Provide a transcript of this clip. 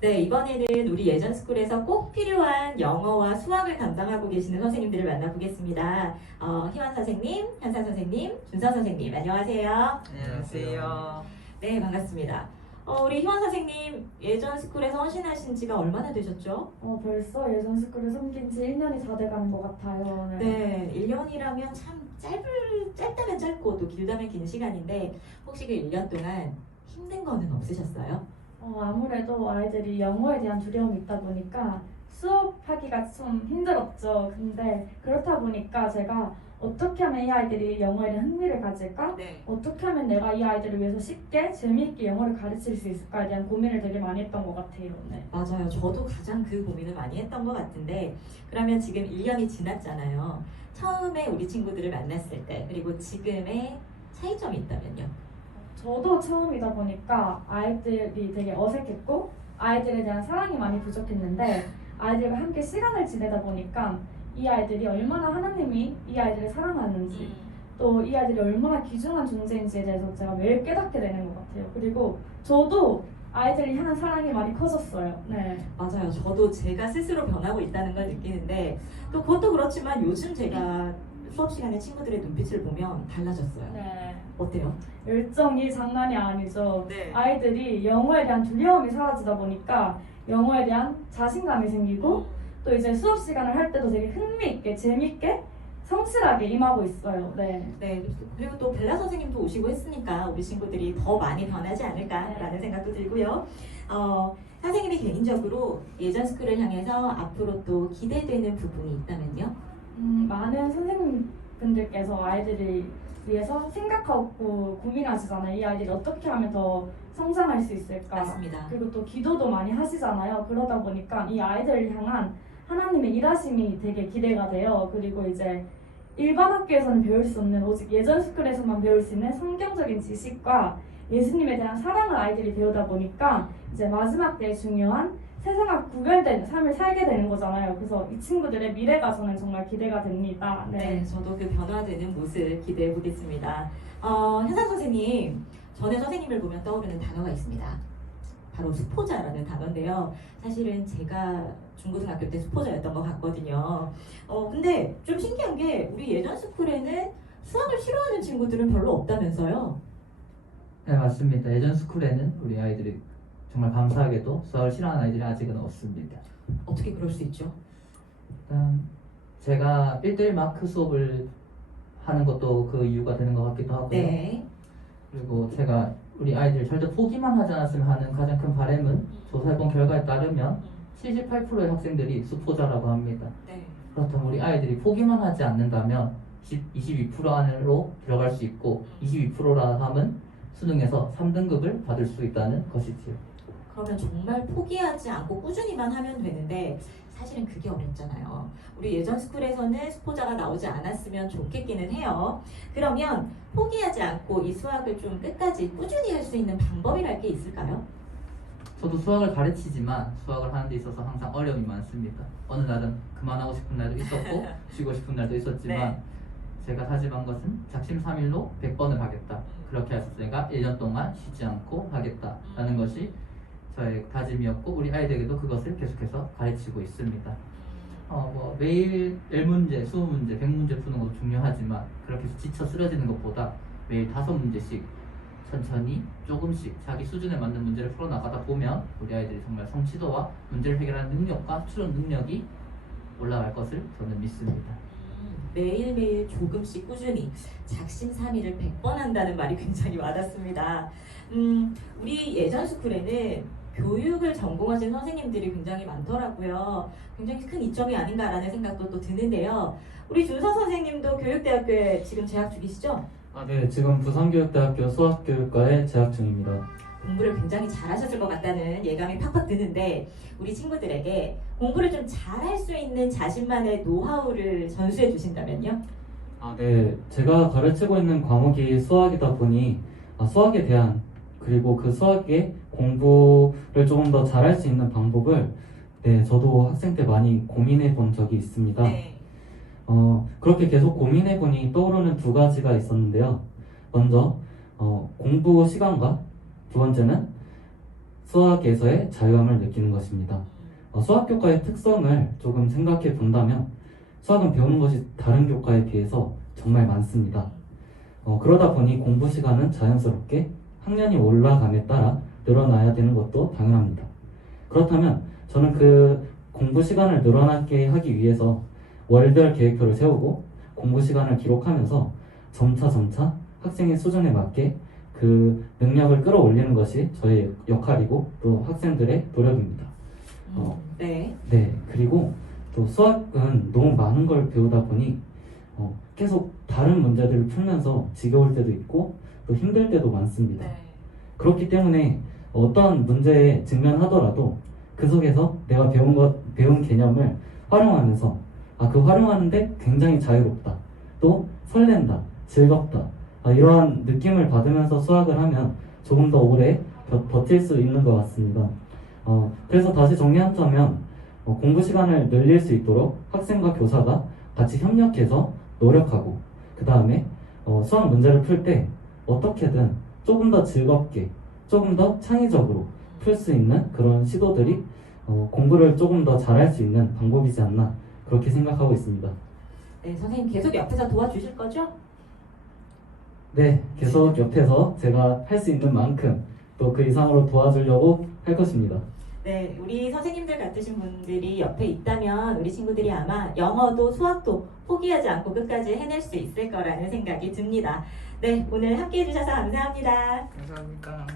네, 이번에는 우리 예전 스쿨에서 꼭 필요한 영어와 수학을 담당하고 계시는 선생님들을 만나보겠습니다. 어, 희환 선생님, 현상 선생님, 준서 선생님, 안녕하세요. 안녕하세요. 네, 반갑습니다. 어, 우리 희환 선생님, 예전 스쿨에서 헌신하신 지가 얼마나 되셨죠? 어, 벌써 예전 스쿨을 섬긴 지 1년이 다 돼가는 것 같아요. 네, 1년이라면 참 짧을, 짧다면 짧고 또 길다면 긴 시간인데 혹시 그 1년 동안 힘든 거는 없으셨어요? 어, 아무래도 아이들이 영어에 대한 두려움이 있다 보니까 수업하기가 좀 힘들었죠. 근데 그렇다 보니까 제가 어떻게 하면 이 아이들이 영어에 대한 흥미를 가질까? 네. 어떻게 하면 내가 이 아이들을 위해서 쉽게 재미있게 영어를 가르칠 수 있을까에 대한 고민을 되게 많이 했던 것 같아요. 네. 맞아요. 저도 가장 그 고민을 많이 했던 것 같은데 그러면 지금 1년이 지났잖아요. 처음에 우리 친구들을 만났을 때 그리고 지금의 차이점이 있다면요. 저도 처음이다 보니까 아이들이 되게 어색했고 아이들에 대한 사랑이 많이 부족했는데 아이들과 함께 시간을 지내다 보니까 이 아이들이 얼마나 하나님이 이 아이들을 사랑하는지 또이 아이들이 얼마나 귀중한 존재인지에 대해서 제가 매일 깨닫게 되는 것 같아요. 그리고 저도 아이들이 향한 사랑이 많이 커졌어요. 네. 맞아요. 저도 제가 스스로 변하고 있다는 걸 느끼는데 또 그것도 그렇지만 요즘 제가 수업 시간에 친구들의 눈빛을 보면 달라졌어요. 네. 어때요? 열정이 장난이 아니죠. 네. 아이들이 영어에 대한 두려움이 사라지다 보니까 영어에 대한 자신감이 생기고 또 이제 수업 시간을 할 때도 되게 흥미있게 재밌게 성실하게 임하고 있어요. 네. 네, 그리고 또 벨라 선생님도 오시고 했으니까 우리 친구들이 더 많이 변하지 않을까라는 생각도 들고요. 어, 선생님이 개인적으로 예전 스쿨을 향해서 앞으로 또 기대되는 부분이 있다면요? 음, 많은 선생님분들께서 아이들을 위해서 생각하고 고민하시잖아요. 이 아이들이 어떻게 하면 더 성장할 수 있을까? 맞습니다. 그리고 또 기도도 많이 하시잖아요. 그러다 보니까 이 아이들을 향한 하나님의 일하심이 되게 기대가 돼요. 그리고 이제 일반 학교에서는 배울 수 없는 오직 예전 스쿨에서만 배울 수 있는 성경적인 지식과 예수님에 대한 사랑을 아이들이 배우다 보니까 이제 마지막 때 중요한 세상과 구별된 삶을 살게 되는 거잖아요. 그래서 이 친구들의 미래가 저는 정말 기대가 됩니다. 네, 네. 저도 그 변화되는 모습 기대해 보겠습니다. 어, 현상 선생님, 전에 선생님을 보면 떠오르는 단어가 있습니다. 바로 수포자라는 단어인데요. 사실은 제가 중고등학교 때 수포자였던 것 같거든요. 어, 근데 좀 신기한 게 우리 예전 스쿨에는 수학을 싫어하는 친구들은 별로 없다면서요? 네 맞습니다. 예전 스쿨에는 우리 아이들이 정말 감사하게도 수학을 싫어하는 아이들이 아직은 없습니다. 어떻게 그럴 수 있죠? 일단 제가 1대1 마크 수업을 하는 것도 그 이유가 되는 것 같기도 하고요. 네. 그리고 제가 우리 아이들 절대 포기만 하지 않았으면 하는 가장 큰 바람은 조사해본 결과에 따르면 78%의 학생들이 수포자라고 합니다. 네. 그렇다면 우리 아이들이 포기만 하지 않는다면 22% 안으로 들어갈 수 있고 22%라 함은 수능에서 3등급을 받을 수 있다는 것이지요. 그러면 정말 포기하지 않고 꾸준히만 하면 되는데 사실은 그게 어렵잖아요. 우리 예전 스쿨에서는 수포자가 나오지 않았으면 좋겠기는 해요. 그러면 포기하지 않고 이 수학을 좀 끝까지 꾸준히 할 수 있는 방법이랄 게 있을까요? 저도 수학을 가르치지만 수학을 하는 데 있어서 항상 어려움이 많습니다. 어느 날은 그만하고 싶은 날도 있었고 쉬고 싶은 날도 있었지만 네. 제가 다짐한 것은 작심삼일로 100번을 하겠다. 그렇게 해서 제가 1년 동안 쉬지 않고 하겠다라는 것이 저의 다짐이었고 우리 아이들에게도 그것을 계속해서 가르치고 있습니다. 어, 뭐 매일 1문제, 20문제, 100문제 푸는 것도 중요하지만 그렇게 해서 지쳐 쓰러지는 것보다 매일 5문제씩 천천히 조금씩 자기 수준에 맞는 문제를 풀어나가다 보면 우리 아이들이 정말 성취도와 문제를 해결하는 능력과 추론 능력이 올라갈 것을 저는 믿습니다. 매일매일 조금씩 꾸준히 작심삼일을 100번 한다는 말이 굉장히 와닿습니다. 음, 우리 예전 스쿨에는 교육을 전공하신 선생님들이 굉장히 많더라고요. 굉장히 큰 이점이 아닌가라는 생각도 또 드는데요. 우리 준서 선생님도 교육대학교에 지금 재학 중이시죠? 아, 네, 지금 부산교육대학교 수학교육과에 재학 중입니다. 공부를 굉장히 잘하셨을 것 같다는 예감이 팍팍 드는데 우리 친구들에게 공부를 좀 잘할 수 있는 자신만의 노하우를 전수해 주신다면요? 아, 네, 제가 가르치고 있는 과목이 수학이다 보니 아, 수학에 대한 그리고 그 수학의 공부를 조금 더 잘할 수 있는 방법을 네, 저도 학생 때 많이 고민해 본 적이 있습니다. 네. 어, 그렇게 계속 고민해 보니 떠오르는 두 가지가 있었는데요. 먼저 어, 공부 시간과 두 번째는 수학에서의 자유함을 느끼는 것입니다. 어, 수학 교과의 특성을 조금 생각해 본다면 수학은 배우는 것이 다른 교과에 비해서 정말 많습니다. 어, 그러다 보니 공부 시간은 자연스럽게 학년이 올라감에 따라 늘어나야 되는 것도 당연합니다. 그렇다면 저는 그 공부 시간을 늘어나게 하기 위해서 월별 계획표를 세우고 공부 시간을 기록하면서 점차 점차 학생의 수준에 맞게 그 능력을 끌어올리는 것이 저의 역할이고 또 학생들의 노력입니다. 어. 음, 네. 네, 그리고 또 수학은 너무 많은 걸 배우다 보니 어, 계속 다른 문제들을 풀면서 지겨울 때도 있고 또 힘들 때도 많습니다. 네. 그렇기 때문에 어떠한 문제에 직면하더라도 그 속에서 내가 배운 것, 배운 개념을 활용하면서 아, 그 활용하는데 굉장히 자유롭다. 또 설렌다. 즐겁다. 아, 이러한 느낌을 받으면서 수학을 하면 조금 더 오래 버, 버틸 수 있는 것 같습니다. 어, 그래서 다시 정리한다면 어, 공부 시간을 늘릴 수 있도록 학생과 교사가 같이 협력해서 노력하고 그 다음에 어, 수학 문제를 풀 때 어떻게든 조금 더 즐겁게 조금 더 창의적으로 풀 수 있는 그런 시도들이 어, 공부를 조금 더 잘할 수 있는 방법이지 않나 그렇게 생각하고 있습니다. 네, 선생님 계속 옆에서 도와주실 거죠? 네, 계속 옆에서 제가 할 수 있는 만큼 또 그 이상으로 도와주려고 할 것입니다. 네, 우리 선생님들 같으신 분들이 옆에 있다면 우리 친구들이 아마 영어도 수학도 포기하지 않고 끝까지 해낼 수 있을 거라는 생각이 듭니다. 네, 오늘 함께 해주셔서 감사합니다. 감사합니다.